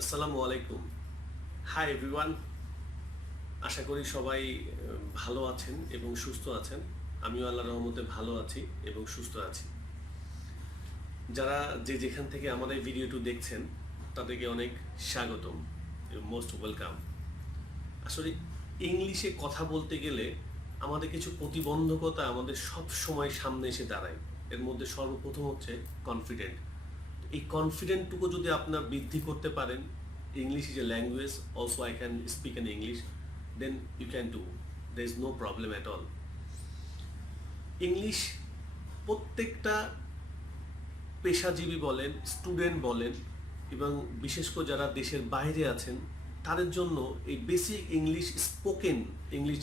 আসসালামু আলাইকুম। Hi everyone. আশা করি সবাই ভালো আছেন এবং সুস্থ আছেন। আমিও আল্লাহর রহমতে ভালো আছি এবং সুস্থ আছি। যারা যেখান থেকে আমাদের ভিডিওটি দেখছেন তাদেরকে অনেক স্বাগতম এবং মোস্ট ওয়েলকাম। আসলে ইংলিশে কথা বলতে গেলে আমাদের কিছু প্রতিবন্ধকতা আমাদের সব সময় সামনে এসে দাঁড়ায়। এর মধ্যে সর্বপ্রথম হচ্ছে কনফিডেন্ট। এই কনফিডেন্টটুকু যদি আপনার বৃদ্ধি করতে পারেন, English is a language, also I can speak in English, then you can do, there is no problem at all. English প্রত্যেকটা পেশাজীবী বলেন, স্টুডেন্ট বলেন, এবং বিশেষ করে যারা দেশের বাইরে আছেন তাদের জন্য এই বেসিক ইংলিশ, স্পোকেন ইংলিশ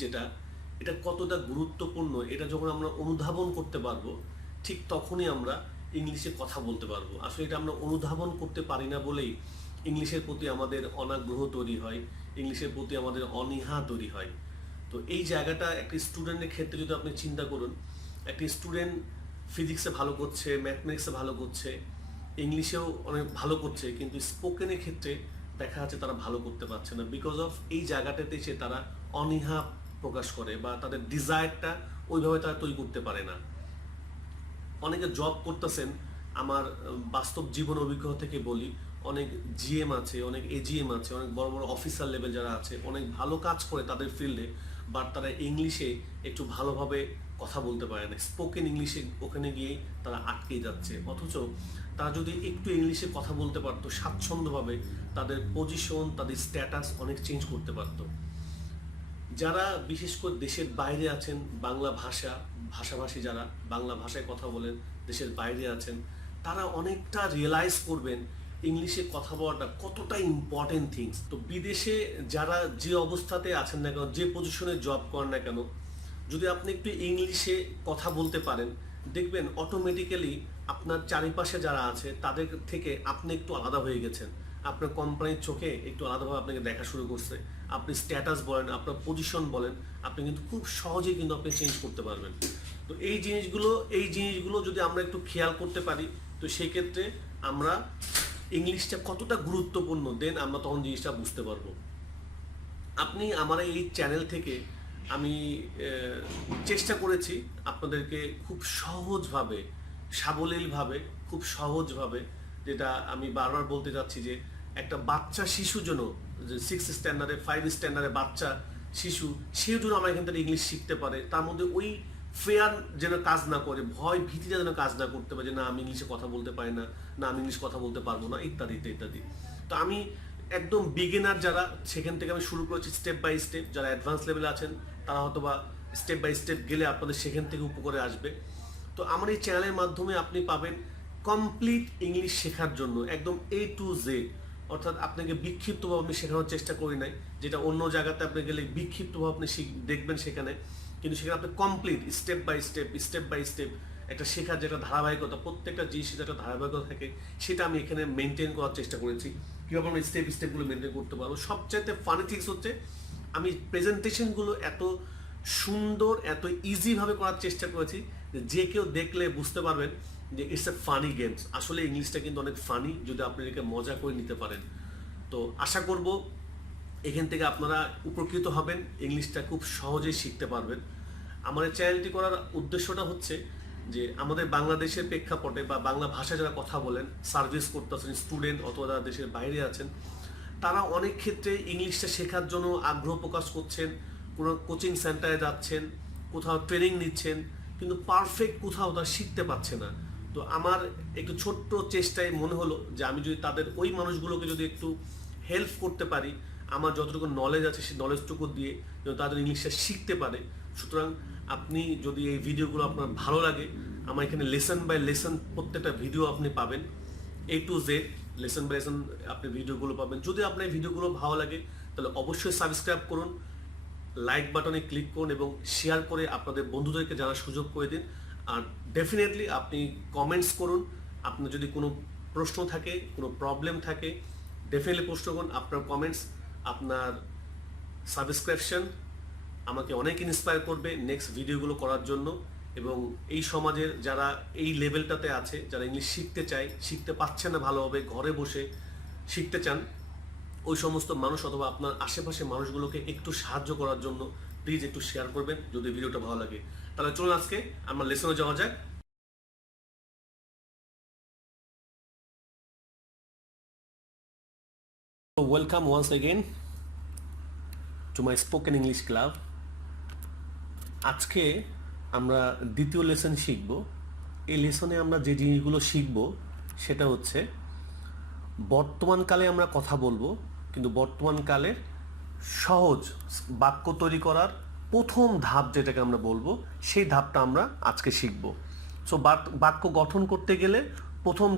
এটা কতটা গুরুত্বপূর্ণ, এটা যখন আমরা অনুধাবন করতে পারবো ঠিক তখনই আমরা ইংলিশে কথা বলতে পারবো। আসলে এটা আমরা অনুধাবন করতে পারি না বলেই ইংলিশের প্রতি আমাদের অনাগ্রহ তৈরি হয়, ইংলিশের প্রতি আমাদের অনীহা তৈরি হয়। তো এই জায়গাটা একটি স্টুডেন্টের ক্ষেত্রে যদি আপনি চিন্তা করুন, একটি স্টুডেন্ট ফিজিক্সে ভালো করছে, ম্যাথমেটিক্সে ভালো করছে, ইংলিশেও অনেক ভালো করছে, কিন্তু স্পোকেনের ক্ষেত্রে দেখা যাচ্ছে তারা ভালো করতে পারছে না, বিকজ অফ এই জায়গাটাতে এসে তারা অনীহা প্রকাশ করে বা তাদের ডিজায়ারটা ওইভাবে তারা তৈরি করতে পারে না। অনেকে জব করতেছেন, আমার বাস্তব জীবন অভিজ্ঞতা থেকে বলি, অনেক জিএম আছে, অনেক এজিএম আছে, অনেক বড় বড় অফিসার লেভেল যারা আছে, অনেক ভালো কাজ করে তাদের ফিল্ডে, বাট তারা ইংলিশে একটু ভালোভাবে কথা বলতে পারে না, স্পোকেন ইংলিশে ওখানে গিয়েই তারা আটকে যাচ্ছে। অথচ তারা যদি একটু ইংলিশে কথা বলতে পারতো স্বাচ্ছন্দ্যভাবে, তাদের পজিশন, তাদের স্ট্যাটাস অনেক চেঞ্জ করতে পারতো। যারা বিশেষ করে দেশের বাইরে আছেন, ভাষাভাষী যারা বাংলা ভাষায় কথা বলেন, দেশের বাইরে আছেন, তারা অনেকটা রিয়েলাইজ করবেন ইংলিশে কথা বলাটা কতটা ইম্পর্টেন্ট থিংস। তো বিদেশে যারা যে অবস্থাতে আছেন না কেন, যে পজিশনে জব করেন না কেন, যদি আপনি একটু ইংলিশে কথা বলতে পারেন, দেখবেন অটোমেটিক্যালি আপনার চারিপাশে যারা আছে তাদের থেকে আপনি একটু আলাদা হয়ে গেছেন। আপনার কোম্পানির চোখে একটু আলাদাভাবে আপনাকে দেখা শুরু করছে। আপনি স্ট্যাটাস বলেন, আপনার পজিশন বলেন, আপনি কিন্তু খুব সহজেই কিন্তু আপনি চেঞ্জ করতে পারবেন। তো এই জিনিসগুলো যদি আমরা একটু খেয়াল করতে পারি, তো সেই ক্ষেত্রে আমরা ইংলিশটা কতটা গুরুত্বপূর্ণ দেন আমরা তখন জিনিসটা বুঝতে পারবো। আপনি আমার এই চ্যানেল থেকে আমি চেষ্টা করেছি আপনাদেরকে খুব সহজভাবে, সাবলীলভাবে, খুব সহজভাবে, যেটা আমি বারবার বলতে চাচ্ছি যে একটা বাচ্চা শিশু যেন, যে 6 স্ট্যান্ডার্ডে 5 স্ট্যান্ডার্ডে বাচ্চা শিশু, সেও যেন আমার এখান থেকে ইংলিশ শিখতে পারে, তার মধ্যে ওই ফেয়ার যেন কাজ না করে, ভয় ভীতিটা যেন কাজ না করতে পারে যে না আমি ইংলিশে কথা বলতে পারি না, না আমি ইংলিশ কথা বলতে পারবো না, ইত্যাদি ইত্যাদি। তো আমি একদম বিগিনার যারা, সেখান থেকে আমি শুরু করেছি স্টেপ বাই স্টেপ। যারা অ্যাডভান্স লেভেলে আছেন তারা হয়তো বা স্টেপ বাই স্টেপ গেলে আপনাদের সেখান থেকে উপকারে আসবে। তো আমার এই চ্যানেলের মাধ্যমে আপনি পাবেন কমপ্লিট ইংলিশ শেখার জন্য একদম A to Z। অর্থাৎ আপনাকে বিক্ষিপ্তভাবে আমি শেখানোর চেষ্টা করি নাই, যেটা অন্য জায়গাতে আপনি গেলে বিক্ষিপ্তভাবে আপনি দেখবেন সেখানে, কিন্তু সেখানে আপনি কমপ্লিট স্টেপ বাই স্টেপ একটা শেখার যেটা ধারাবাহিকতা, প্রত্যেকটা জিনিসের একটা ধারাবাহিকতা থাকে, সেটা আমি এখানে মেনটেন করার চেষ্টা করেছি। কীভাবে আমরা স্টেপগুলো মেনটেন করতে পারবো। সবচাইতে ফানি থিংস হচ্ছে আমি প্রেজেন্টেশনগুলো এত সুন্দর, এত ইজিভাবে করার চেষ্টা করেছি যে কেউ দেখলে বুঝতে পারবেন যে ইটস এ ফানি গেমস। আসলে ইংলিশটা কিন্তু অনেক ফানি যদি আপনি এটাকে মজা করে নিতে পারেন। তো আশা করব এখান থেকে আপনারা উপকৃত হবেন, ইংলিশটা খুব সহজেই শিখতে পারবেন। আমার এই চ্যানেলটি করার উদ্দেশ্যটা হচ্ছে যে আমাদের বাংলাদেশের প্রেক্ষাপটে বা বাংলা ভাষায় যারা কথা বলেন, সার্ভিস করতেছেন, স্টুডেন্ট অথবা যারা দেশের বাইরে আছেন, তারা অনেক ক্ষেত্রে ইংলিশটা শেখার জন্য আগ্রহ প্রকাশ করছেন, কোনো কোচিং সেন্টারে যাচ্ছেন, কোথাও ট্রেনিং নিচ্ছেন, কিন্তু পারফেক্ট কোথাও তারা শিখতে পারছে না। তো আমার একটু ছোট্ট চেষ্টায় মনে হলো যে আমি যদি তাদের, ওই মানুষগুলোকে যদি একটু হেল্প করতে পারি, আমার যতটুকু নলেজ আছে সেই নলেজটুকু দিয়ে যেন তাদের ইংলিশটা শিখতে পারে। সুতরাং আপনি যদি এই ভিডিওগুলো আপনার ভালো লাগে, আমার এখানে লেসন বাই লেসন প্রত্যেকটা ভিডিও আপনি পাবেন, A to Z lesson by lesson আপনি ভিডিওগুলো পাবেন। যদি আপনার এই ভিডিওগুলো ভালো লাগে তাহলে অবশ্যই সাবস্ক্রাইব করুন, লাইক বাটনে ক্লিক করুন এবং শেয়ার করে আপনাদের বন্ধুদেরকে জানার সুযোগ করে দিন। আর ডেফিনেটলি আপনি কমেন্টস করুন। আপনার যদি কোনো প্রশ্ন থাকে, কোনো প্রবলেম থাকে, ডেফিনেটলি প্রশ্ন করুন। আপনার কমেন্টস, আপনার সাবস্ক্রিপশন আমাকে অনেক ইন্সপায়ার করবে নেক্সট ভিডিওগুলো করার জন্য। এবং এই সমাজের যারা এই লেভেলটাতে আছে, যারা ইংলিশ শিখতে চায়, শিখতে পারছে না ভালোভাবে, ঘরে বসে শিখতে চান, ওই সমস্ত মানুষ অথবা আপনার আশেপাশে মানুষগুলোকে একটু সাহায্য করার জন্য প্লিজ একটু শেয়ার করবেন যদি ভিডিওটা ভালো লাগে। তাহলে চলুন আজকে আমরা লেসনে যাওয়া যাক। Welcome once again to my spoken English club. আজকে আমরা দ্বিতীয় লেসন শিখব। এই লেসনে আমরা যে জিনিসগুলো শিখব সেটা হচ্ছে বর্তমানকালে আমরা কথা বলবো, কিন্তু বর্তমানকালে সহজ বাক্য তৈরি করার প্রথম ধাপ যেটাকে আমরা বলবো সেই ধাপটা আমরা আজকে শিখব। সো বাক্য গঠন করতে গেলে প্রথম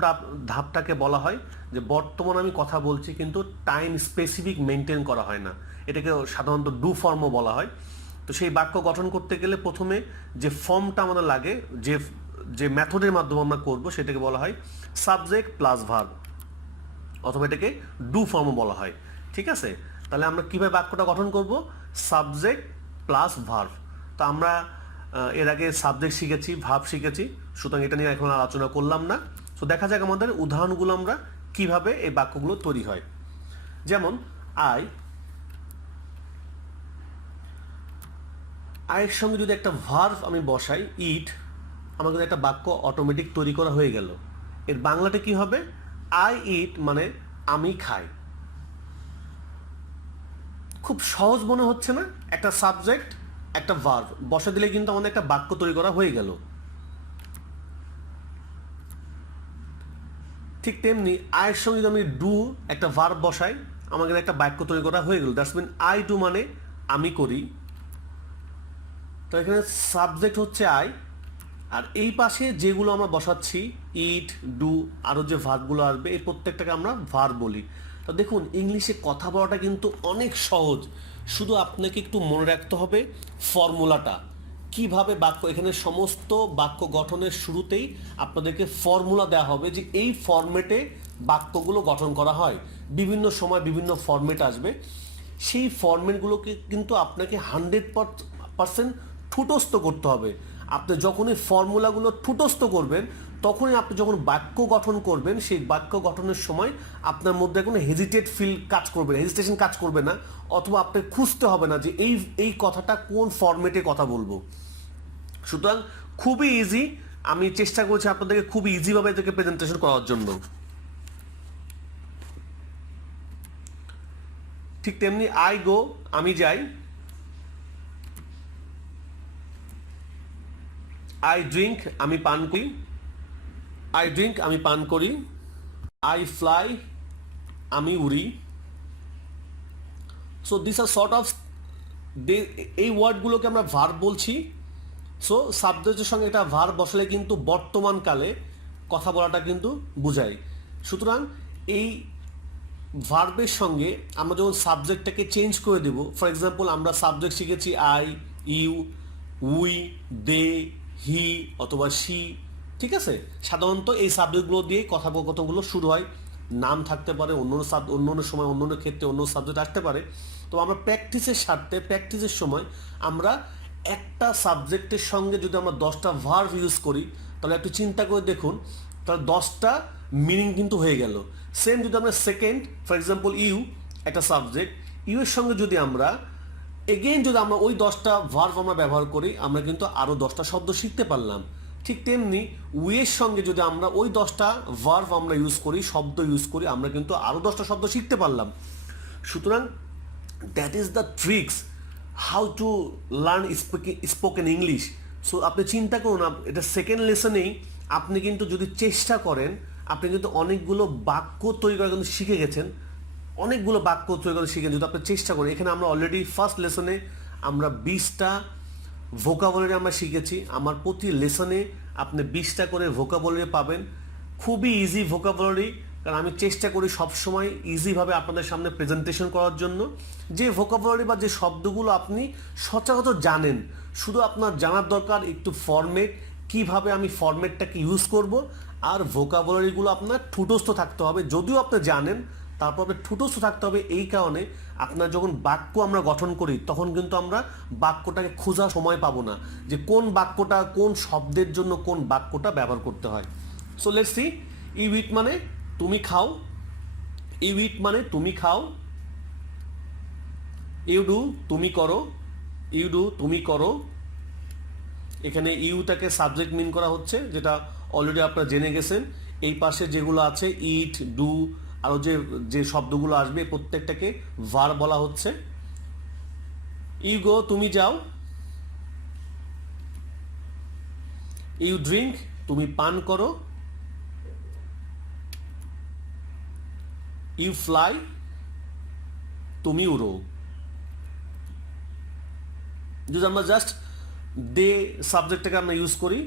ধাপটাকে বলা হয় যে বর্তমান আমি কথা বলছি, কিন্তু টাইম স্পেসিফিক মেনটেন করা হয় না, এটাকে সাধারণত ডু ফর্মও বলা হয়। তো সেই বাক্য গঠন করতে গেলে প্রথমে যে ফর্মটা আমাদের লাগে, যে মেথডের মাধ্যমে আমরা করব সেটাকে বলা হয় সাবজেক্ট প্লাস ভার্ব, অথবা এটাকে ডু ফর্মও বলা হয়। ঠিক আছে, তাহলে আমরা কীভাবে বাক্যটা গঠন করব? Subject plus verb. তো আমরা এর আগে সাবজেক্ট শিখেছি, ভার্ব শিখেছি, সুতরাং এটা নিয়ে এখন আলোচনা করলাম না। তো দেখা যাক আমাদের উদাহরণগুলো আমরা কিভাবে এই বাক্যগুলো তৈরি হয়। যেমন আয়ের সঙ্গে যদি একটা ভার্ব আমি বসাই ইট, আমার কিন্তু একটা বাক্য অটোমেটিক তৈরি করা হয়ে গেল। এর বাংলাটা কি হবে? আই ইট মানে আমি খাই। খুব সহজ মনে হচ্ছে না? একটা সাবজেক্ট একটা ভার্ব বসা দিলে কিন্তু আমাদের একটা বাক্য তৈরি করা হয়ে গেল। ঠিক তেমনি আয়ের সঙ্গে যদি আমি ডু একটা ভার্ব বসাই, আমাকে একটা বাক্য তৈরি করা হয়ে গেল। দ্যাটস মিন আই ডু মানে আমি করি। তো এখানে সাবজেক্ট হচ্ছে আই, আর এই পাশে যেগুলো আমরা বসাচ্ছি ইট, ডু, আরও যে ভার্বগুলো আসবে এই প্রত্যেকটাকে আমরা ভার্ব বলি। তো দেখুন, ইংলিশে কথা বলাটা কিন্তু অনেক সহজ, শুধু আপনাকে একটু মনে রাখতে হবে ফর্মুলাটা কিভাবে বাক্য, এখানে সমস্ত বাক্য গঠনের শুরুতেই আপনাদেরকে ফর্মুলা দেওয়া হবে যে এই ফরম্যাটে বাক্যগুলো গঠন করা হয়। বিভিন্ন সময় বিভিন্ন ফরম্যাট আসবে, সেই ফরম্যাটগুলোকে কিন্তু আপনাকে 100% ঠুটস্থ করতে হবে। আপনি যখন এই ফর্মুলাগুলো ঠুটস্থ করবেন, তখনই আপনি যখন বাক্য গঠন করবেন, সেই বাক্য গঠনের সময় আপনার মধ্যে কোনো হেজিটেশন কাজ করবে না, অথবা আপনি খুঁজতে হবে না যে এই কথাটা কোন ফরম্যাটে কথা বলবো। সুতরাং খুবই ইজি, আমি চেষ্টা করছি আপনাদেরকে খুবই ইজিভাবে এটাকে প্রেজেন্টেশন করার জন্য। ঠিক তেমনি আই গো আমি যাই, আই ড্রিঙ্ক আমি পান করি, আই ড্রিঙ্ক আমি পান করি, আই ফ্লাই আমি উড়ি। So this are sort of, এই ওয়ার্ডগুলোকে আমরা ভার্ব বলছি। সো সাবজেক্টের সঙ্গে এটা ভার্ব বসালে কিন্তু বর্তমানকালে কথা বলাটা কিন্তু বোঝায়। সুতরাং এই ভার্বের সঙ্গে আমরা যখন সাবজেক্টটাকে চেঞ্জ করে দেব, ফর এক্সাম্পল আমরা সাবজেক্ট শিখেছি আই, ইউ, উই, দে, হি অথবা সি। ঠিক আছে, সাধারণত এই সাবজেক্টগুলো দিয়ে কথোপকথনগুলো শুরু হয়। নাম থাকতে পারে, অন্য সময় অন্য ক্ষেত্রে অন্য সাবজেক্ট আসতে পারে। তো আমরা প্র্যাকটিসের স্বার্থে, প্র্যাকটিসের সময় আমরা একটা সাবজেক্টের সঙ্গে যদি আমরা 10টা ভার্ব ইউজ করি, তাহলে একটু চিন্তা করে দেখুন, তাহলে 10টা মিনিং কিন্তু হয়ে গেল। সেম যদি আমরা সেকেন্ড, ফর এক্সাম্পল ইউ একটা সাবজেক্ট, ইউ এর সঙ্গে যদি আমরা ওই 10টা ভার্ব আমরা ব্যবহার করি, আমরা কিন্তু আরও 10টা শব্দ শিখতে পারলাম। ঠিক তেমনি উইয়ের সঙ্গে যদি আমরা ওই 10টা ভার্ব আমরা ইউজ করি, শব্দ ইউজ করি, আমরা কিন্তু আরও 10টা শব্দ শিখতে পারলাম। সুতরাং that is the tricks how to learn spoken English. So আপনি চিন্তা করুন, এটা সেকেন্ড লেসনেই আপনি কিন্তু যদি চেষ্টা করেন, আপনি কিন্তু অনেকগুলো বাক্য তৈরি করা কিন্তু শিখে গেছেন, অনেকগুলো বাক্য তৈরি করা শিখে যদি আপনি চেষ্টা করেন। এখানে আমরা অলরেডি ফার্স্ট লেসনে আমরা 20টা ভোকাবুলারি আমরা শিখেছি। আমার প্রতি লেসনে আপনি 20টা করে ভোকাবুলারি পাবেন, খুবই ইজি ভোকাবুলারি, কারণ আমি চেষ্টা করি সবসময় ইজিভাবে আপনাদের সামনে প্রেজেন্টেশন করার জন্য। যে ভোকাবুলারি বা যে শব্দগুলো আপনি সচরাচর জানেন, শুধু আপনার জানার দরকার একটু ফরম্যাট, কিভাবে আমি ফরম্যাটটাকে ইউজ করব, আর ভোকাবুলারিগুলো আপনার ঠুটস্থ থাকতে হবে। যদিও আপনি জানেন, তারপর আপনার ঠুটস্থ থাকতে হবে। এই কারণে আপনার যখন বাক্য আমরা গঠন করি, তখন কিন্তু আমরা বাক্যটাকে খোঁজার সময় পাবো না যে কোন বাক্যটা, কোন শব্দের জন্য কোন বাক্যটা ব্যবহার করতে হয়। So let's see. ইউ ইট মানে তুমি খাও, ইউ ইট মানে তুমি খাও, ইউ ডু তুমি করো, ইউ ডু তুমি করো। এখানে ইউটাকে সাবজেক্ট মিন করা হচ্ছে, যেটা অলরেডি আপনারা জেনে গেছেন। এই পাশে যেগুলো আছে ইট, ডু, আরও যে যে শব্দগুলো আসবে প্রত্যেকটাকে ভার বলা হচ্ছে। ইউ গো তুমি যাও, ইউ ড্রিঙ্ক তুমি পান করো, ইউ ফ্লাই তুমি উড়ো। যদি আমরা জাস্ট দে সাবজেক্টটাকে আমরা ইউজ করি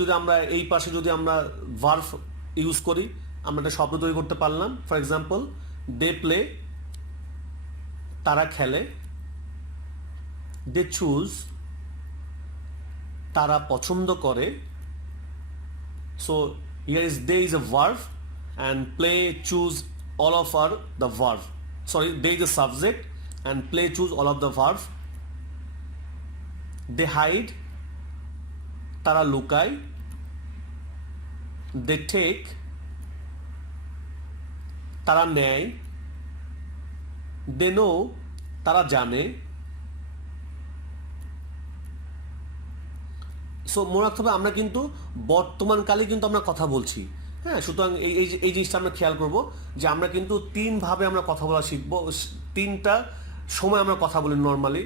যদি আমরা এই পাশে যদি আমরা ভার্ব ইউজ করি, আমরা একটা শব্দ তৈরি করতে পারলাম। ফর এক্সাম্পল, দে প্লে তারা খেলে, দে চুজ তারা পছন্দ করে। So here is they is a verb and play choose all of are the verb. Sorry, they is the subject and play choose all of the verbs. They hide তারা লুকায়, they take তারা নেয়, they know তারা জানে। So মনে রাখতে হবে আমরা কিন্তু বর্তমানকালে কিন্তু আমরা কথা বলছি। হ্যাঁ, সুতরাং এই জিনিসটা আমরা খেয়াল করব যে আমরা কিন্তু তিনভাবে আমরা কথা বলা শিখবো। তিনটা সময় আমরা কথা বলি নর্মালি,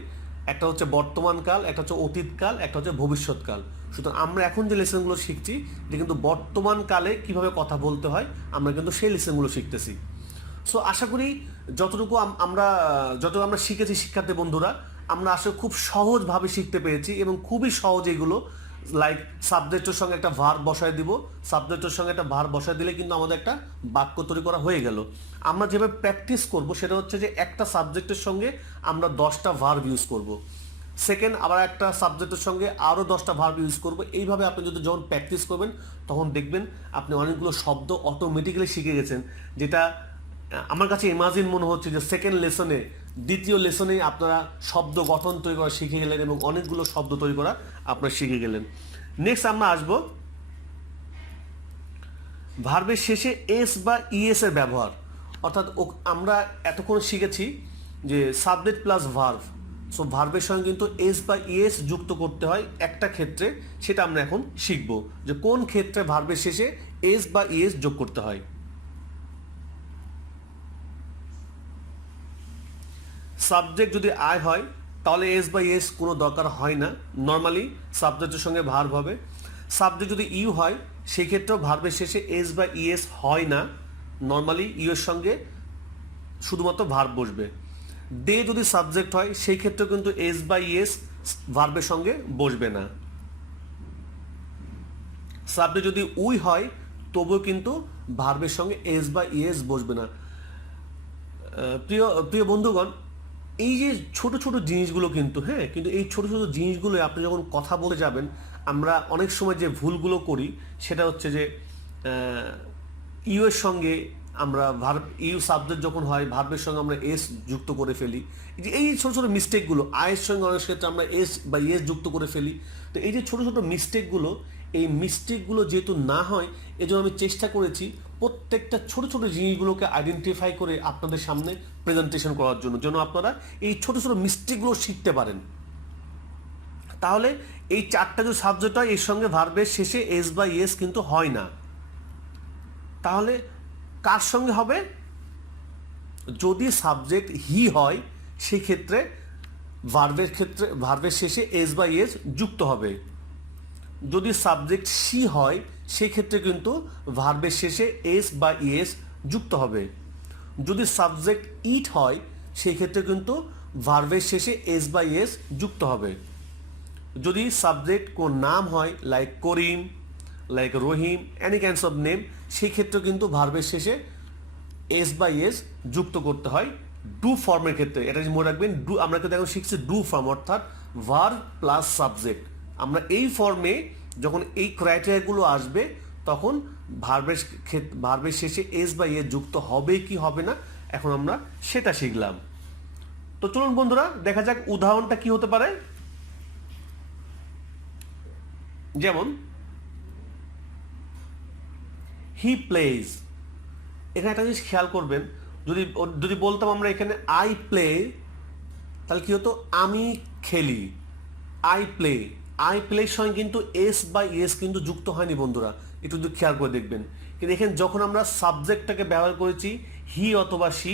একটা হচ্ছে বর্তমানকাল, একটা হচ্ছে অতীতকাল, একটা হচ্ছে ভবিষ্যৎকাল। সুতরাং আমরা এখন যে লেসনগুলো শিখছি যে কিন্তু বর্তমানকালে কিভাবে কথা বলতে হয় আমরা কিন্তু সেই লেসনগুলো শিখতেছি। সো আশা করি যতটুকু আমরা শিখেছি শিক্ষার্থী বন্ধুরা, আমরা আসলে খুব সহজভাবে শিখতে পেরেছি এবং খুবই সহজ এগুলো। লাইক সাবজেক্টের সঙ্গে একটা ভার্ব বসায় দিব, সাবজেক্টের সঙ্গে একটা ভার্ব বসায় দিলে কিন্তু আমাদের একটা বাক্য তৈরি করা হয়ে গেল। আমরা যেভাবে প্র্যাকটিস করব সেটা হচ্ছে যে একটা সাবজেক্টের সঙ্গে আমরা 10টা ভার্ব ইউজ করব, সেকেন্ড আবার একটা সাবজেক্টের সঙ্গে আরও 10টা ভার্ব ইউজ করব। এইভাবে আপনি যদি যখন প্র্যাকটিস করবেন তখন দেখবেন আপনি অনেকগুলো শব্দ অটোমেটিক্যালি শিখে গেছেন, যেটা আমার কাছে ইমাজিন মনে হচ্ছে যে সেকেন্ড লেসনে, দ্বিতীয় লেসনে আপনারা শব্দ গঠন তৈরি করা শিখে গেলেন এবং অনেকগুলো শব্দ তৈরি করা আপনারা শিখে গেলেন। নেক্সট আমরা আসব ভার্বের শেষে এস বা ইএস এর ব্যবহার। অর্থাৎ আমরা এতক্ষণ শিখেছি যে সাবজেক্ট প্লাস ভার্ব। সো ভার্বের সঙ্গে কিন্তু এস বা ইএস যুক্ত করতে হয় একটা ক্ষেত্রে, সেটা আমরা এখন শিখব যে কোন ক্ষেত্রে ভার্বের শেষে এস বা ইএস যোগ করতে হয়। সাবজেক্ট যদি আই হয় তাহলে এস বা ইএস কোনো দরকার হয় না, নর্মালি সাবজেক্টের সঙ্গে ভার্ব হবে। সাবজেক্ট যদি ইউ হয় সেই ক্ষেত্রেও ভার্বের শেষে এস বা ইএস হয় না, নর্মালি ইউ এর সঙ্গে শুধুমাত্র ভার্ব বসবে। দে যদি সাবজেক্ট হয় সেই ক্ষেত্রে কিন্তু এস বা ইএস ভার্বের সঙ্গে বসবে না। সাবজেক্ট যদি উই হয় তবুও কিন্তু ভার্বের সঙ্গে এস বা ইএস বসবে না। প্রিয় বন্ধুগণ, এই যে ছোট ছোট জিনিসগুলো কিন্তু কিন্তু এই ছোট ছোট জিনিসগুলো আপনি যখন কথা বলে যাবেন, আমরা অনেক সময় যে ভুলগুলো করি সেটা হচ্ছে যে ইউ এর সঙ্গে আমরা ভার্ব, ইউ সাবজেক্ট যখন হয় ভার্বের সঙ্গে আমরা এস যুক্ত করে ফেলি। এই ছোট ছোট মিস্টেকগুলো, আয়ের সঙ্গে অনেক ক্ষেত্রে আমরা এস বা ইএস যুক্ত করে ফেলি। তো এই যে ছোট ছোট মিস্টেকগুলো, এই মিস্টেকগুলো যেহেতু না হয় এজন্য আমি চেষ্টা করেছি প্রত্যেকটা ছোট ছোট জিনিসগুলোকে আইডেন্টিফাই করে আপনাদের সামনে প্রেজেন্টেশন করার জন্য, যেন আপনারা এই ছোট ছোট মিস্টেকগুলো শিখতে পারেন। তাহলে এই চারটা যে সাবজেক্ট হয় এর সঙ্গে ভার্বের শেষে এস বা ইএস কিন্তু হয় না। তাহলে কার সঙ্গে হবে? যদি সাবজেক্ট হি হয় সেই ক্ষেত্রে ভার্বের শেষে এস বা ইএস যুক্ত হবে। যদি সাবজেক্ট সি হয় সেই ক্ষেত্রে কিন্তু ভার্বের শেষে এস বা ইএস যুক্ত হবে। যদি সাবজেক্ট ইট হয় সেই ক্ষেত্রে কিন্তু ভার্বের শেষে এস বা ইএস যুক্ত হবে। যদি সাবজেক্ট কোন নাম হয় like Karim, like Rahim, any kinds of name, সেই ক্ষেত্রে কিন্তু ভার্বের শেষে এস বা ইএস যুক্ত করতে হয় ডু ফর্মের ক্ষেত্রে। এটা মনে রাখবেন, ডু আমরা কিন্তু এখন শিখছি ডু ফর্ম, অর্থাৎ ভার্ব প্লাস সাবজেক্ট। আমরা এই ফর্মে যখন এই ক্রাইটেরিয়াগুলো আসবে তখন ভার্বের শেষে এস বা ইএস যুক্ত হবে কি হবে না, এখন আমরা সেটা শিখলাম। তো চলুন বন্ধুরা দেখা যাক উদাহরণটা কি হতে পারে। যেমন হি প্লেজ, এখানে একটা জিনিস খেয়াল করবেন, যদি বলতাম আমরা এখানে আই প্লে, তাহলে কি হতো, আমি খেলি, আই প্লে। আই প্লের সঙ্গে কিন্তু এস বা এস কিন্তু যুক্ত হয়নি বন্ধুরা, একটু যদি খেয়াল করে দেখবেন। কিন্তু এখানে যখন আমরা সাবজেক্টটাকে ব্যবহার করেছি হি অথবা সি,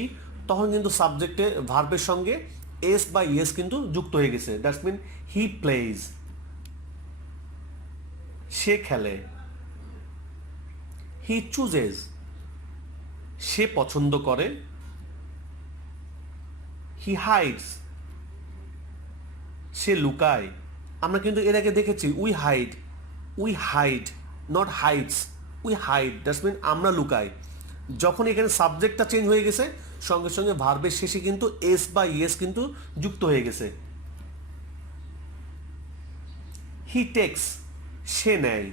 তখন কিন্তু সাবজেক্টে ভার্বের সঙ্গে এস বা এস কিন্তু যুক্ত হয়ে গেছে। দ্যাটস মিন হি প্লেজ, সে খেলে। হি চুজেস, সে পছন্দ করে। হি হাইডস, সে লুকায়। আমরা কিন্তু এর আগে দেখেছি we hide, not hides, we hide, that's mean আমরা লুকাই। যখন এখানে সাবজেক্টটা চেঞ্জ হয়ে গেছে, সঙ্গে সঙ্গে ভার্বের শেষে কিন্তু এস বা ইয়েস কিন্তু যুক্ত হয়ে গেছে। হি টেক্স, সে নেয়।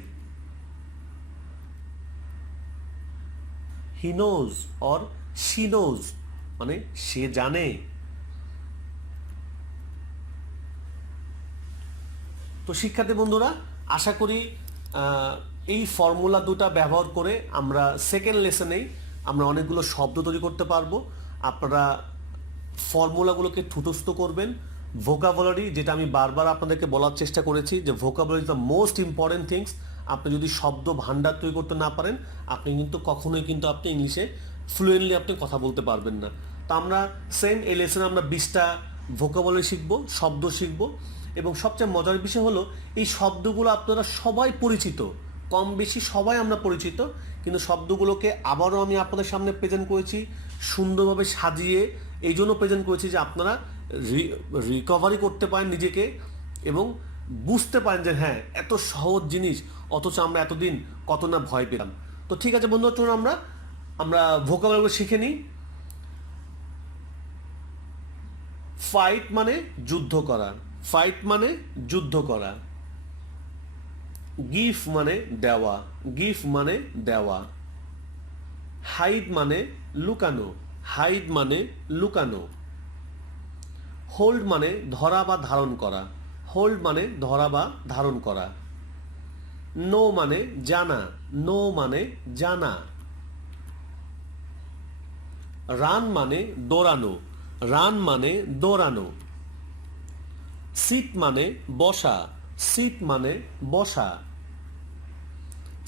He knows or she knows, মানে সে জানে। তো শিক্ষার্থী বন্ধুরা, আশা করি এই ফর্মুলা দুটা ব্যবহার করে আমরা সেকেন্ড লেসনেই আমরা অনেকগুলো শব্দ তৈরি করতে পারবো। আপনারা ফর্মুলাগুলোকে ঠুটস্থ করবেন। ভোকাবুলারি, যেটা আমি বারবার আপনাদেরকে বলার চেষ্টা করেছি যে vocabulary is the most important things. আপনি যদি শব্দ ভাণ্ডার তৈরি করতে না পারেন, আপনি কিন্তু কখনোই কিন্তু আপনি ইংলিশে ফ্লুয়েন্টলি আপনি কথা বলতে পারবেন না। তো আমরা সেম এই লেসনে আমরা 20টা ভোকাবুলারি শিখবো, শব্দ শিখবো। এবং সবচেয়ে মজার বিষয় হলো এই শব্দগুলো আপনারা সবাই পরিচিত, কম বেশি সবাই আমরা পরিচিত, কিন্তু শব্দগুলোকে আবারও আমি আপনাদের সামনে প্রেজেন্ট করেছি সুন্দরভাবে সাজিয়ে। এই জন্য প্রেজেন্ট করেছি যে আপনারা রিকভারি করতে পারেন নিজেকে এবং বুঝতে পারেন যে হ্যাঁ, এত সহজ জিনিস, অথচ আমরা এতদিন কত না ভয় পেলাম। তো ঠিক আছে বন্ধুরা, চলুন আমরা ভোকাবুলারিগুলো শিখে নিই। ফাইট মানে যুদ্ধ করা, ফাইট মানে যুদ্ধ করা। গিফট মানে দেওয়া, গিফট মানে দেওয়া। হাইড মানে লুকানো, হাইড মানে লুকানো। হোল্ড মানে ধরা বা ধারণ করা, হোল্ড মানে ধরা বা ধারণ করা। নো মানে জানা, নো মানে জানা। রান মানে দৌড়ানো, রান মানে দৌড়ানো। সিট মানে বসা, সিট মানে বসা।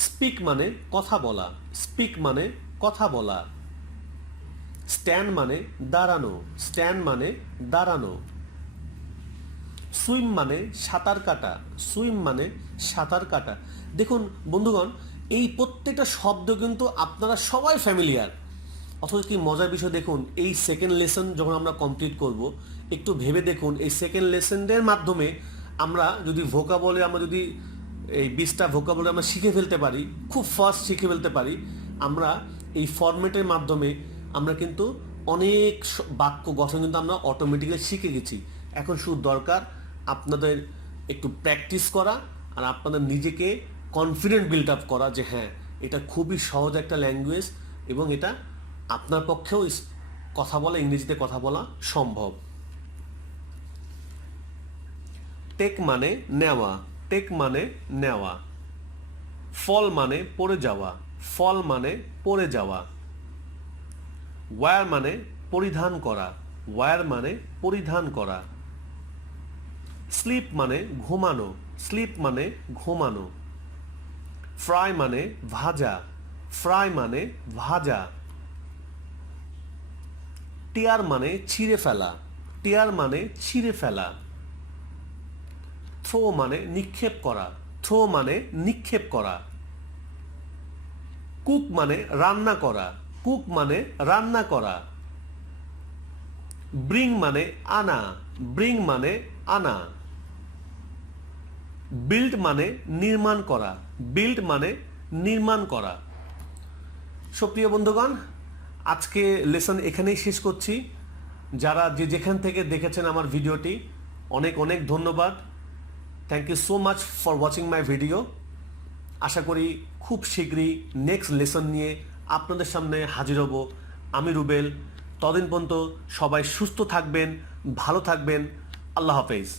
স্পিক মানে কথা বলা, স্পিক মানে কথা বলা। স্ট্যান্ড মানে দাঁড়ানো, স্ট্যান্ড মানে দাঁড়ানো। সুইম মানে সাঁতার কাটা, সুইম মানে সাঁতার কাটা। দেখুন বন্ধুগণ, এই প্রত্যেকটা শব্দ কিন্তু আপনারা সবাই ফ্যামিলিয়ার। অথচ কি মজার বিষয়, দেখুন এই সেকেন্ড লেসন যখন আমরা কমপ্লিট করব, একটু ভেবে দেখুন এই সেকেন্ড লেসনের মাধ্যমে আমরা যদি ভোকাবুলারি, আমরা যদি এই 20টা ভোকাবুলারি আমরা শিখে ফেলতে পারি, খুব ফাস্ট শিখে ফেলতে পারি, আমরা এই ফরম্যাটের মাধ্যমে আমরা কিন্তু অনেক বাক্য গঠন কিন্তু আমরা অটোমেটিক্যালি শিখে গেছি। এখন শুধু দরকার আপনাদের একটু প্র্যাকটিস করা আর আপনাদের নিজেকে কনফিডেন্ট বিল্ড আপ করা যে হ্যাঁ, এটা খুবই সহজ একটা ল্যাঙ্গুয়েজ এবং এটা আপনার পক্ষেও কথা বলা, ইংরেজিতে কথা বলা সম্ভব। টেক মানে নেওয়া, টেক মানে নেওয়া। ফল মানে পড়ে যাওয়া, ফল মানে পড়ে যাওয়া। ওয়্যার মানে পরিধান করা, ওয়্যার মানে পরিধান করা। স্লিপ মানে ঘুমানো, স্লিপ মানে ঘুমানো। ফ্রাই মানে ভাজা, ফ্রাই মানে ভাজা। টিয়ার মানে ছিঁড়ে ফেলা, টিয়ার মানে ছিঁড়ে ফেলা। থ্রো মানে নিক্ষেপ করা, থ্রো মানে নিক্ষেপ করা। কুক মানে রান্না করা, কুক মানে রান্না করা। ব্রিং মানে আনা, ব্রিং মানে আনা। বিল্ড মানে নির্মাণ করা, বিল্ড মানে নির্মাণ করা। সুপ্রিয় বন্ধুগণ, আজকে লেসন এখানেই শেষ করছি। যারা যেখান থেকে দেখেছেন আমার ভিডিওটি, অনেক অনেক ধন্যবাদ। Thank you so much for watching my video. আশা করি খুব শীঘ্রই নেক্সট লেসন নিয়ে আপনাদের সামনে হাজির হব। আমি রুবেল। ততদিন পর্যন্ত সবাই সুস্থ থাকবেন, ভালো থাকবেন। আল্লাহ হাফেজ।